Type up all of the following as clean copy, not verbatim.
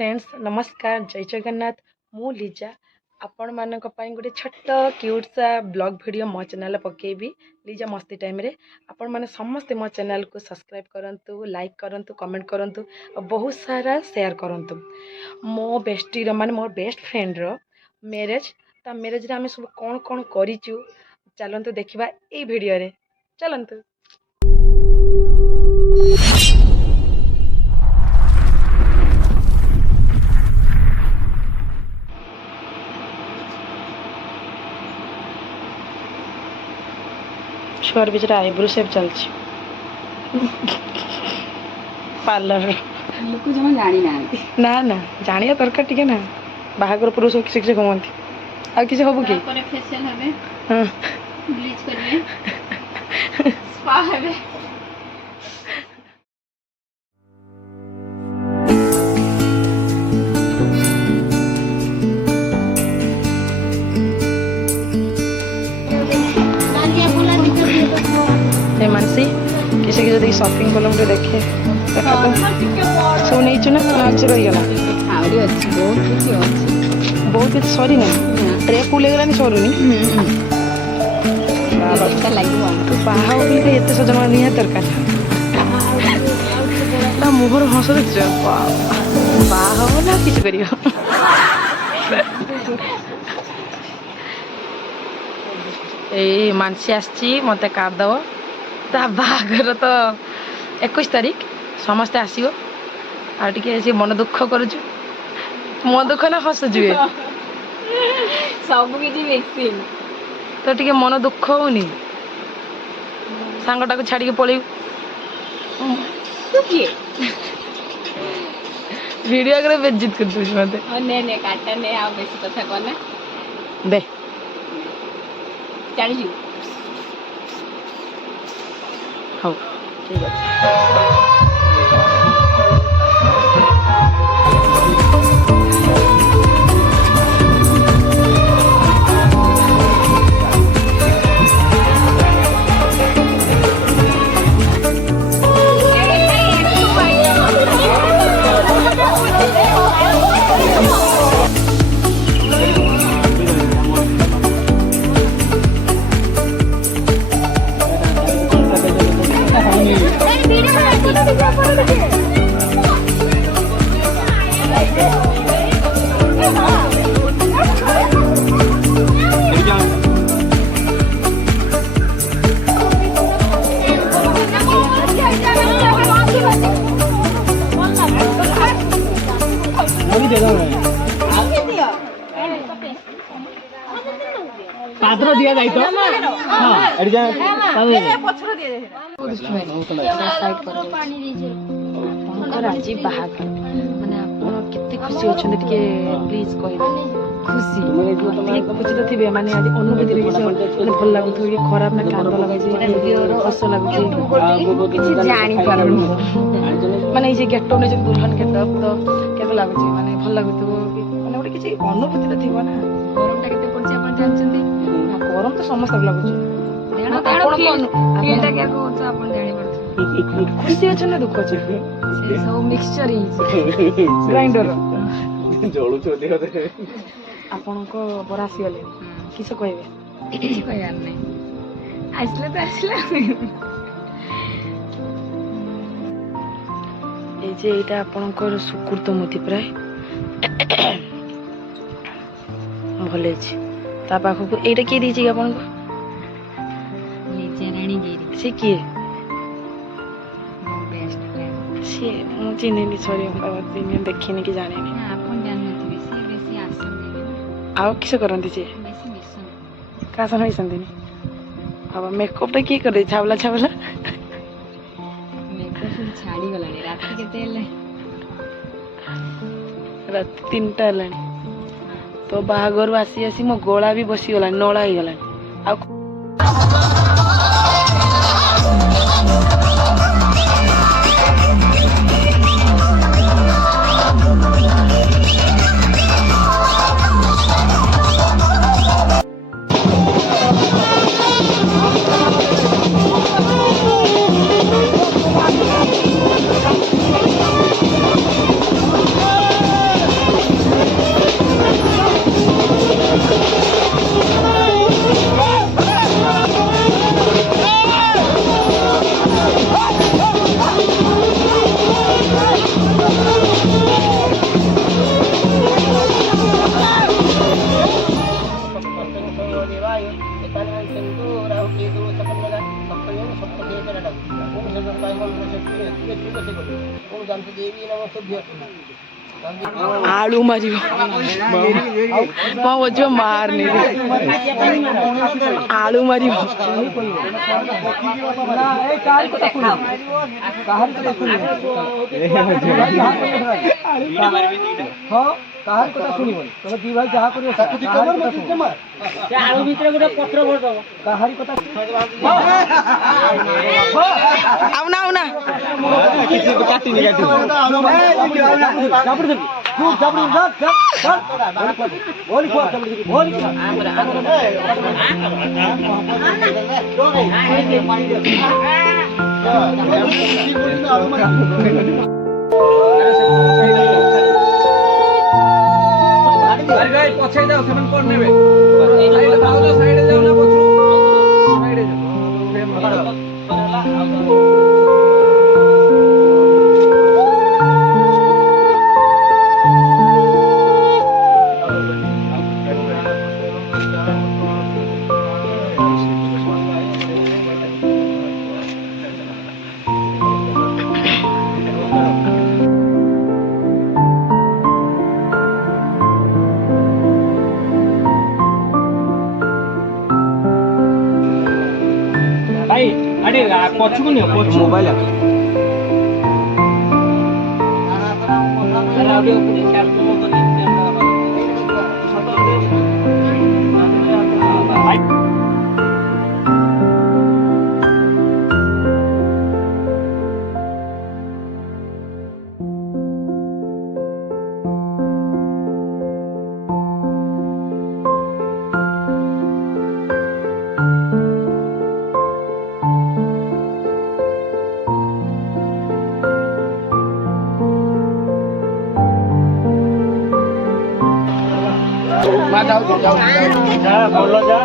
Friends नमस्कार जय जगन्नाथ मु लीजा आपण मानक पई गोटे छोट क्यूट सा ब्लॉग वीडियो मो चैनल पकेबी लीजा मस्ती टाइम रे आपण माने समस्त मो चैनल को सब्सक्राइब करंतु लाइक करंतु कमेंट करंतु और बहुत सारा शेयर करंतु मो बेस्टी रो माने मोर बेस्ट फ्रेंड रो मैरिज ता मैरिज रे हमें सब कोन कोन करिचु चलंतु देखिबा ए वीडियो रे चलंतु। छुआर बिचरा आईब्रो सेप चलछि पार्लर लोक जमा जानी ना ना ना जानिया दरकार टिके ना बाहागर पुरुष शिक्षक घुमती आ किसी हबु कि पर फेशियल हबे हां ब्लीच करबे स्पा हबे मानसी किसी की जब शॉपिंग कलम देखे देखा तो सब नहीं चुना आज रही गला आवड़ी अछि बहुत कुछ सरी ना ट्रे फुल गलानी सरुनी अच्छा लागो तू बाहा बोली के एते सजमा निया दरकार ता मुहर हंस देख बाहा हो ना किछ करियो ए मानसी आसी मते कार्ड दव ता बाहागर तो 21 तारीख समस्ते आसो आ टे मन दुख करुचु मन दुख ना हसुचु सब किछि मिक्सिंग तो टे मन दुख होनी सांगटा को छाड़ी के पळेउ तू किए वीडियो अगर बेइज्जत कर दूस मते ने ने काटा ने आ बेसी कथा कोना दे चल जी हाँ ठीक है पात्र दिया जाए तो हां एडी जा पछरो दिया जाए साइड कर आपनकर आज बाहागर माने आपन केते खुशी होछन टिके प्लीज कहिबे खुशी खुशी तो थिबे माने आज अनुभूति रे किछ भल लागु थोड़ी खराब ना कांद लगा जे हस लागु किछ जानि पारु माने जे गेटो ने जे दुल्हन गेटअप तो केबे लागु जे माने भल लागु तो माने ओटे किछ अनुभूति तो थिबो ना गरम टा केते पड़छ आपन जानछन गरम तो समस्त लगुच खुशी अच्छे ना दुख अच्छे सब मिक्सचर ग्राइंडर आपण को बरा आसीगले किस कहबे किछ कहयार नै आसले तो आसला ए जे एटा आपण को सुकृत मुति प्राय भले छी ता पाखो को एटा के दी छी आपण को लीजा रानी गिरी से किए बेस्ट फ्रेंड से मु चिन्हे नि सॉरी बाबा दिन देखिनी कि जाने नि आपन जानत बेसी बेसी आसन आउ किस करंती छी बेसी मिशन का सन होई संदिनी अब मेकअप टा की कर छावला छावला मेकअप छाड़ी गलानी रात केते ले रात 3टा लानी तो बाहागर आसी आसी मो गोला भी बसी गला नळा ही गला आ आलू मारिब म बजो मार्ने आलू मारिब କାହାର କଥା ଶୁଣିବନି ତମେ ଦି ଭାଇ ଯାହା କରିବ ଆଳୁ ଭିତରେ ଗୋଟେ ପତ୍ର ଭରିଦବ କାହାରି କଥା आउना କାଟିନି ପଛେଇ ଯାଉ ସେମାନେ କଣ ନେବେ ସାଇଡ୍ ଯାଉ ନା ପଛରୁ भाई अरे पछुको नि पछु मोबाइल जा बोलो जा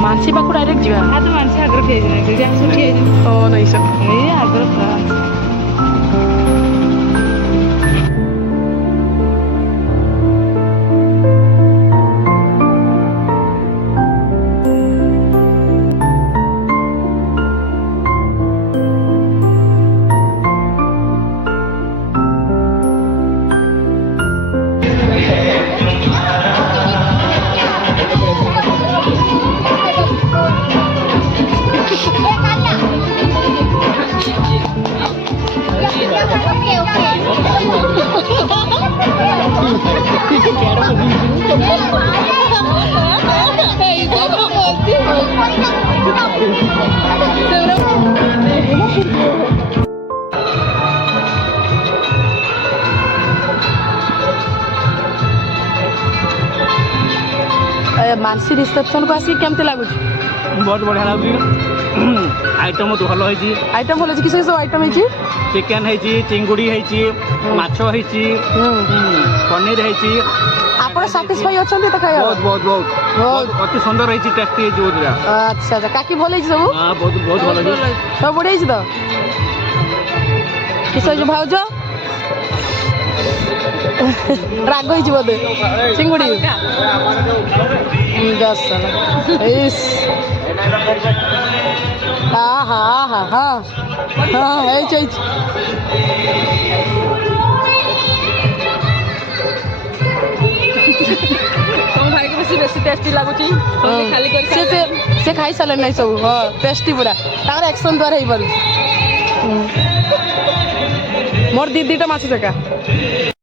मानसी पाखु डायरेक्ट जीवा हाँ तो मानसी आग्रह भेजना ओ नहीं सब आग्रह मानसी रिसेप्शन को आसी केमते लागुच बहुत बढ़िया लाଗୁଛି आइटम तो भलो है जी आइटम भलो किस सब आइटम है जी चिकन है जी चिंगुड़ी है जी माछो है जी पनीर है जी आपण सैटिस्फाई अछंती त खाय बहुत बहुत बहुत बहुत अति सुंदर है जी टेस्टी है जी बहुत अच्छा अच्छा काकी भलो है सब हां बहुत बहुत भलो है सब बढ़िया है त किस जो भाउज राग है बोधे चिंगुड़ी इस हाँ हाँ हाँ हाँ हाँ है भाई को बेसी बेसी टेस्टी लगुची खाली कर से खाई सारे नहीं सब हाँ टेस्टी पूरा तार एक्शन द्वारा ही पार मोर दीदी टा माछ चका